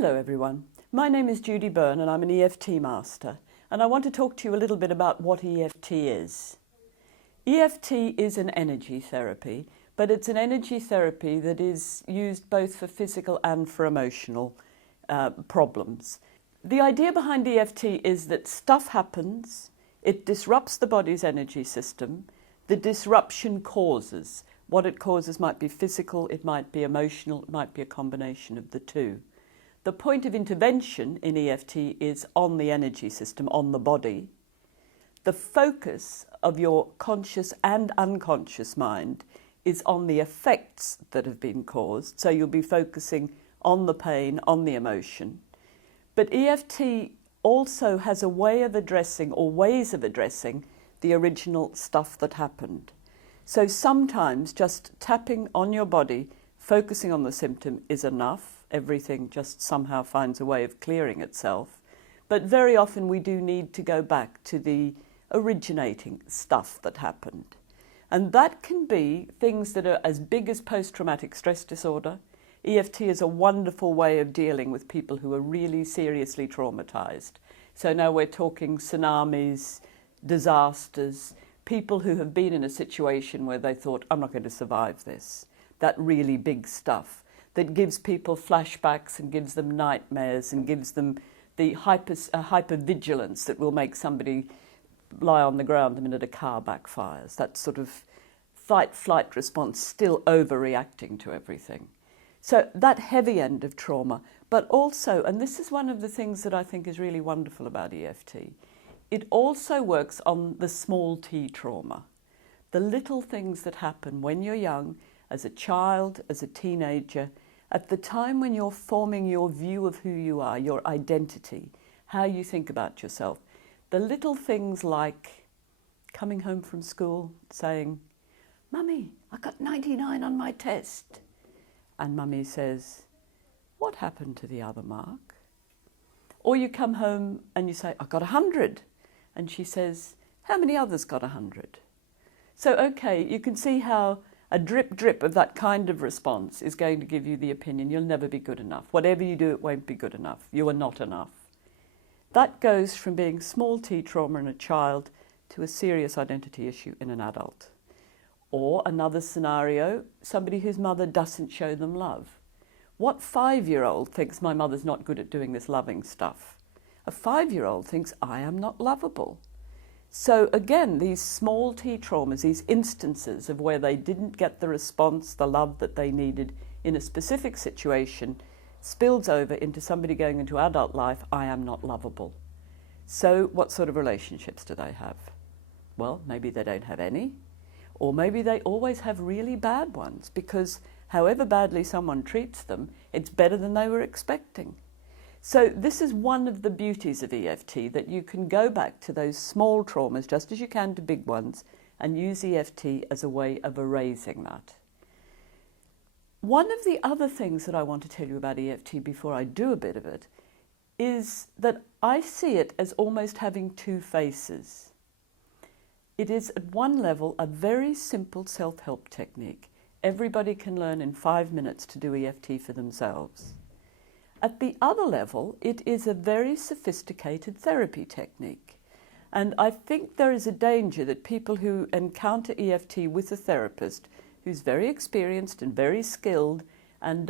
Hello everyone, my name is Judy Byrne and I'm an EFT master, and I want to talk to you a little bit about what EFT is. EFT is an energy therapy, but it's an energy therapy that is used both for physical and for emotional problems. The idea behind EFT is that stuff happens, it disrupts the body's energy system, the disruption causes. What it causes might be physical, it might be emotional, it might be a combination of the two. The point of intervention in EFT is on the energy system, on the body. The focus of your conscious and unconscious mind is on the effects that have been caused. So you'll be focusing on the pain, on the emotion. But EFT also has a way of addressing, or ways of addressing, the original stuff that happened. So sometimes just tapping on your body, focusing on the symptom is enough. Everything just somehow finds a way of clearing itself. But very often we do need to go back to the originating stuff that happened. And that can be things that are as big as post-traumatic stress disorder. EFT is a wonderful way of dealing with people who are really seriously traumatized. So now we're talking tsunamis, disasters, people who have been in a situation where they thought, I'm not going to survive this. That really big stuff that gives people flashbacks and gives them nightmares and gives them the hypervigilance that will make somebody lie on the ground the minute a car backfires. That sort of fight-flight response, still overreacting to everything. So that heavy end of trauma, but also, and this is one of the things that I think is really wonderful about EFT, it also works on the small t trauma. The little things that happen when you're young, as a child, as a teenager, at the time when you're forming your view of who you are, your identity, how you think about yourself. The little things like coming home from school saying, Mummy, I got 99 on my test. And Mummy says, what happened to the other mark? Or you come home and you say, I got 100. And she says, how many others got 100? So, okay, you can see how a drip of that kind of response is going to give you the opinion you'll never be good enough. Whatever you do, it won't be good enough. You are not enough. That goes from being small t trauma in a child to a serious identity issue in an adult. Or another scenario, somebody whose mother doesn't show them love. What 5-year-old thinks my mother's not good at doing this loving stuff? A 5-year-old thinks I am not lovable. So again, these small t traumas, these instances of where they didn't get the response, the love that they needed in a specific situation, spills over into somebody going into adult life, I am not lovable. So what sort of relationships do they have? Well, maybe they don't have any, or maybe they always have really bad ones, because however badly someone treats them, it's better than they were expecting. So this is one of the beauties of EFT, that you can go back to those small traumas just as you can to big ones and use EFT as a way of erasing that. One of the other things that I want to tell you about EFT before I do a bit of it is that I see it as almost having two faces. It is at one level a very simple self-help technique. Everybody can learn in 5 minutes to do EFT for themselves. At the other level, it is a very sophisticated therapy technique. And I think there is a danger that people who encounter EFT with a therapist who's very experienced and very skilled and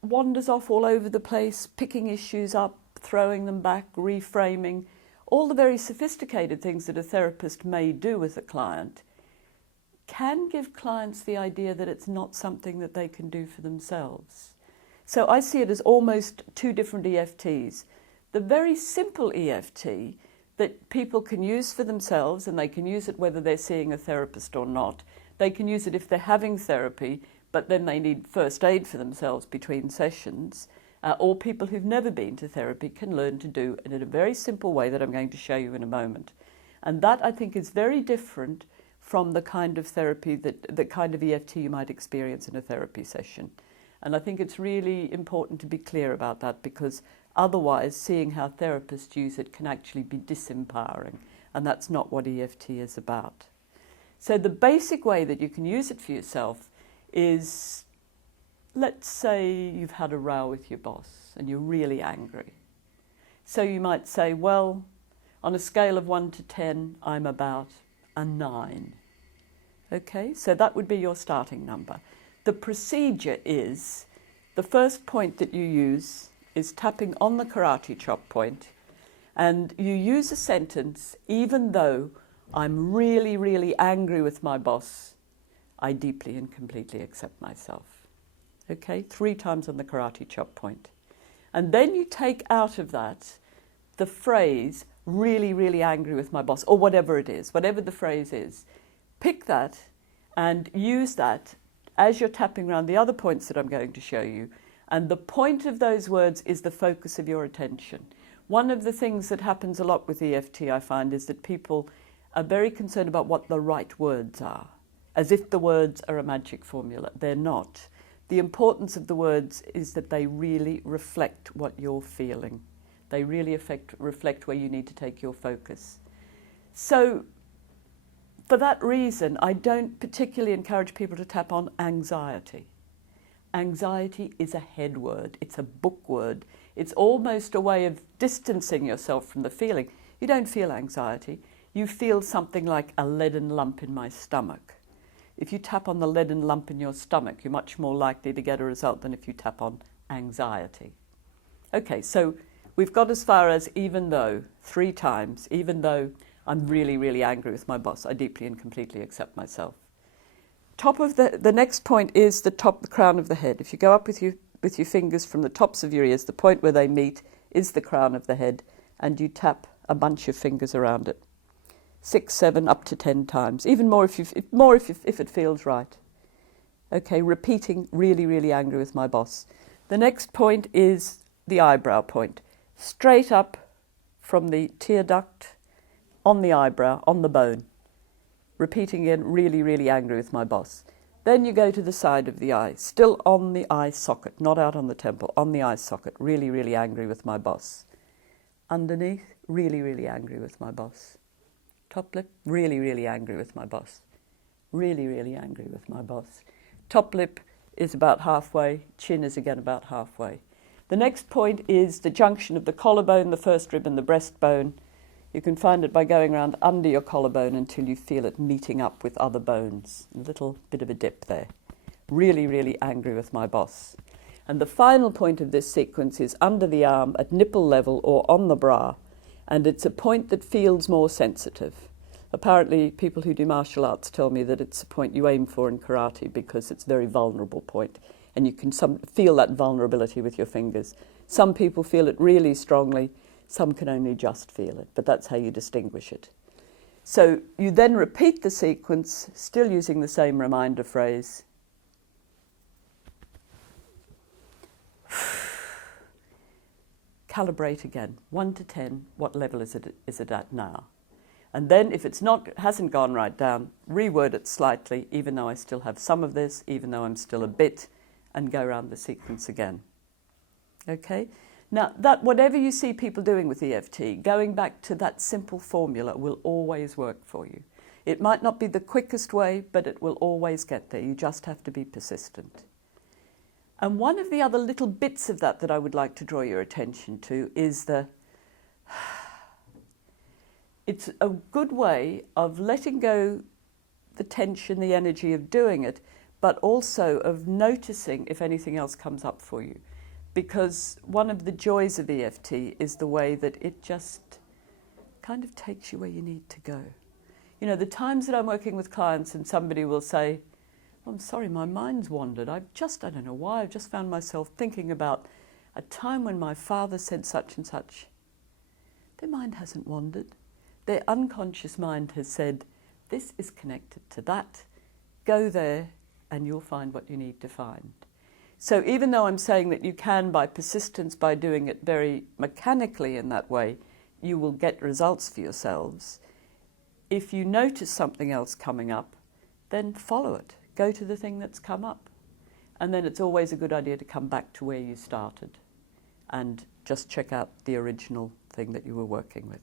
wanders off all over the place, picking issues up, throwing them back, reframing, all the very sophisticated things that a therapist may do with a client, can give clients the idea that it's not something that they can do for themselves. So I see it as almost two different EFTs. The very simple EFT that people can use for themselves, and they can use it whether they're seeing a therapist or not. They can use it if they're having therapy, but then they need first aid for themselves between sessions. Or people who've never been to therapy can learn to do it in a very simple way that I'm going to show you in a moment. And that, I think, is very different from the kind of therapy, the kind of EFT you might experience in a therapy session. And I think it's really important to be clear about that, because otherwise seeing how therapists use it can actually be disempowering, and that's not what EFT is about. So the basic way that you can use it for yourself is let's say you've had a row with your boss and you're really angry. So you might say, well, on a scale of 1 to 10, I'm about a 9. Okay, so that would be your starting number. The procedure is, the first point that you use is tapping on the karate chop point, and you use a sentence, even though I'm really, really angry with my boss, I deeply and completely accept myself. Okay, 3 times on the karate chop point. And then you take out of that the phrase, really, really angry with my boss, or whatever it is, whatever the phrase is. Pick that and use that as you're tapping around the other points that I'm going to show you. And the point of those words is the focus of your attention. One of the things that happens a lot with EFT, I find, is that people are very concerned about what the right words are, as if the words are a magic formula. They're not. The importance of the words is that they really reflect what you're feeling. They really reflect where you need to take your focus. So, for that reason, I don't particularly encourage people to tap on anxiety. Anxiety is a head word. It's a book word. It's almost a way of distancing yourself from the feeling. You don't feel anxiety. You feel something like a leaden lump in my stomach. If you tap on the leaden lump in your stomach, you're much more likely to get a result than if you tap on anxiety. Okay, so we've got as far as even though, 3 times, even though I'm really, really angry with my boss, I deeply and completely accept myself. Top of the next point is the crown of the head. If you go up with your fingers from the tops of your ears, the point where they meet is the crown of the head, and you tap a bunch of fingers around it. 6, 7, up to 10 times, even more if it feels right. Okay, repeating, really, really angry with my boss. The next point is the eyebrow point. Straight up from the tear duct, on the eyebrow, on the bone. Repeating again, really, really angry with my boss. Then you go to the side of the eye, still on the eye socket, not out on the temple, on the eye socket, really, really angry with my boss. Underneath, really, really angry with my boss. Top lip, really, really angry with my boss. Really, really angry with my boss. Top lip is about halfway, chin is again about halfway. The next point is the junction of the collarbone, the first rib and the breastbone. You can find it by going around under your collarbone until you feel it meeting up with other bones. A little bit of a dip there. Really, really angry with my boss. And the final point of this sequence is under the arm at nipple level or on the bra. And it's a point that feels more sensitive. Apparently, people who do martial arts tell me that it's a point you aim for in karate because it's a very vulnerable point. And you can feel that vulnerability with your fingers. Some people feel it really strongly. Some can only just feel it, but that's how you distinguish it. So you then repeat the sequence, still using the same reminder phrase. Calibrate again, 1 to 10, what level is it at now? And then if hasn't gone right down, reword it slightly, even though I still have some of this, even though I'm still a bit, and go around the sequence again. Okay? Now, whatever you see people doing with EFT, going back to that simple formula will always work for you. It might not be the quickest way, but it will always get there. You just have to be persistent. And one of the other little bits of that I would like to draw your attention to is it's a good way of letting go the tension, the energy of doing it, but also of noticing if anything else comes up for you. Because one of the joys of EFT is the way that it just kind of takes you where you need to go. You know, the times that I'm working with clients and somebody will say, I'm sorry, my mind's wandered. I don't know why, I've just found myself thinking about a time when my father said such and such. Their mind hasn't wandered. Their unconscious mind has said, this is connected to that. Go there and you'll find what you need to find. So even though I'm saying that you can, by persistence, by doing it very mechanically in that way, you will get results for yourselves. If you notice something else coming up, then follow it. Go to the thing that's come up. And then it's always a good idea to come back to where you started and just check out the original thing that you were working with.